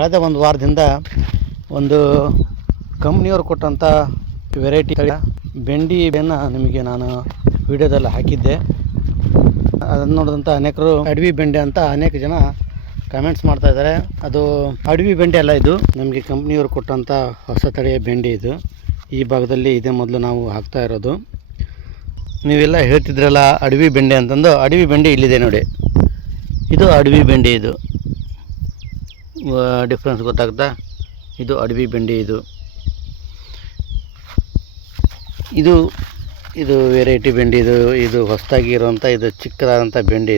ಕಳೆದ ಒಂದು ವಾರದಿಂದ ಒಂದು ಕಂಪ್ನಿಯವರು ಕೊಟ್ಟಂಥ ವೆರೈಟಿ ಬೆಂಡಿಯನ್ನು ನಿಮಗೆ ನಾನು ವಿಡಿಯೋದಲ್ಲಿ ಹಾಕಿದ್ದೆ. ಅದನ್ನು ನೋಡಿದಂಥ ಅನೇಕರು ಅಡವಿ ಬೆಂಡೆ ಅಂತ ಅನೇಕ ಜನ ಕಮೆಂಟ್ಸ್ ಮಾಡ್ತಾಯಿದ್ದಾರೆ. ಅದು ಅಡವಿ ಬೆಂಡೆ ಅಲ್ಲ, ಇದು ನಮಗೆ ಕಂಪ್ನಿಯವರು ಕೊಟ್ಟಂಥ ಹೊಸ ತಳಿಯ ಬೆಂಡೆ. ಇದು ಈ ಭಾಗದಲ್ಲಿ ಇದೇ ಮೊದಲು ನಾವು ಹಾಕ್ತಾ ಇರೋದು. ನೀವೆಲ್ಲ ಹೇಳ್ತಿದ್ರಲ್ಲ ಅಡವಿ ಬೆಂಡೆ ಅಂತಂದು, ಅಡವಿ ಬೆಂಡೆ ಇಲ್ಲಿದೆ ನೋಡಿ. ಇದು ಅಡವಿ ಬೆಂಡೆ. ಇದು ಡಿಫ್ರೆನ್ಸ್ ಗೊತ್ತಾಗುತ್ತಾ? ಇದು ಅಡವಿ ಬೆಂಡೆ. ಇದು ಇದು ವೆರೈಟಿ ಬೆಂಡೆ. ಇದು ಹೊಸದಾಗಿ ಇರುವಂಥ ಇದು ಚಿಕ್ಕದಾದಂಥ ಬೆಂಡೆ.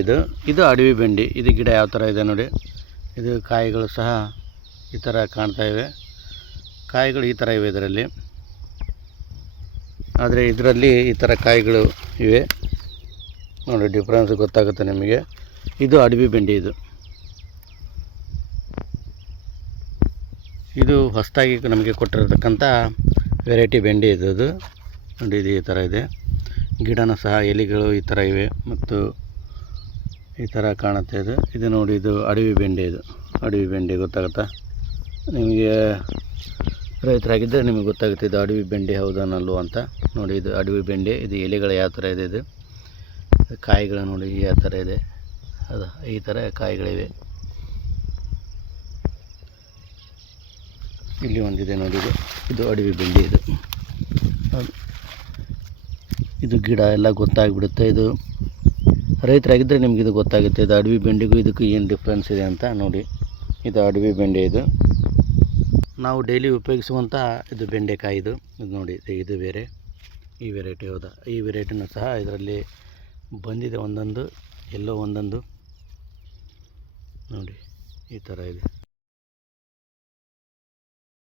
ಇದು ಅಡವಿ ಬೆಂಡೆ. ಇದು ಗಿಡ ಯಾವ ಥರ ಇದೆ ನೋಡಿ. ಇದು ಕಾಯಿಗಳು ಸಹ ಈ ಥರ ಕಾಣ್ತಾ ಇವೆ. ಕಾಯಿಗಳು ಈ ಥರ ಇವೆ ಇದರಲ್ಲಿ, ಆದರೆ ಇದರಲ್ಲಿ ಈ ಥರ ಕಾಯಿಗಳು ಇವೆ ನೋಡಿ. ಡಿಫ್ರೆನ್ಸ್ ಗೊತ್ತಾಗುತ್ತೆ ನಿಮಗೆ. ಇದು ಅಡವಿ ಬೆಂಡೆ. ಇದು ಹೊಸದಾಗಿ ನಮಗೆ ಕೊಟ್ಟಿರತಕ್ಕಂಥ ವೆರೈಟಿ ಬೆಂಡೆ. ಇದು ನೋಡಿ, ಇದು ಈ ಥರ ಇದೆ. ಗಿಡನೂ ಸಹ ಎಲೆಗಳು ಈ ಥರ ಇವೆ ಮತ್ತು ಈ ಥರ ಕಾಣುತ್ತೆ. ಇದು ನೋಡಿ, ಇದು ಅಡವಿ ಬೆಂಡೆ. ಅಡವಿ ಬೆಂಡೆ ಗೊತ್ತಾಗುತ್ತಾ ನಿಮಗೆ? ರೈತರಾಗಿದ್ದರೆ ನಿಮಗೆ ಗೊತ್ತಾಗುತ್ತೆ ಇದು ಅಡವಿ ಬೆಂಡೆ ಹೌದನಲ್ವ ಅಂತ ನೋಡಿ. ಇದು ಅಡವಿ ಬೆಂಡೆ. ಇದು ಎಲೆಗಳು ಯಾವ ಥರ ಇದೆ, ಇದು ಕಾಯಿಗಳು ನೋಡಿ ಯಾವ ಥರ ಇದೆ. ಅದು ಈ ಥರ ಕಾಯಿಗಳಿವೆ. ಇಲ್ಲಿ ಒಂದಿದೆ ನೋಡಿ. ಇದು ಅಡವಿ ಬೆಂಡೆ. ಇದು ಗಿಡ ಎಲ್ಲ ಗೊತ್ತಾಗ್ಬಿಡುತ್ತೆ. ಇದು ರೈತರಾಗಿದ್ದರೆ ನಿಮ್ಗೆ ಇದು ಗೊತ್ತಾಗುತ್ತೆ. ಇದು ಅಡವಿ ಬೆಂಡೆಗೂ ಇದಕ್ಕೂ ಏನು ಡಿಫ್ರೆನ್ಸ್ ಇದೆ ಅಂತ ನೋಡಿ. ಇದು ಅಡವಿ ಬೆಂಡೆ. ನಾವು ಡೈಲಿ ಉಪಯೋಗಿಸುವಂಥ ಇದು ಬೆಂಡೆಕಾಯಿ. ಇದು ನೋಡಿ, ಇದು ಬೇರೆ, ಈ ವೆರೈಟಿ ಹೌದಾ? ಈ ವೆರೈಟಿನೂ ಸಹ ಇದರಲ್ಲಿ ಬಂದಿದೆ ಒಂದೊಂದು, ಎಲ್ಲೋ ಒಂದೊಂದು ನೋಡಿ ಈ ಥರ ಇದೆ.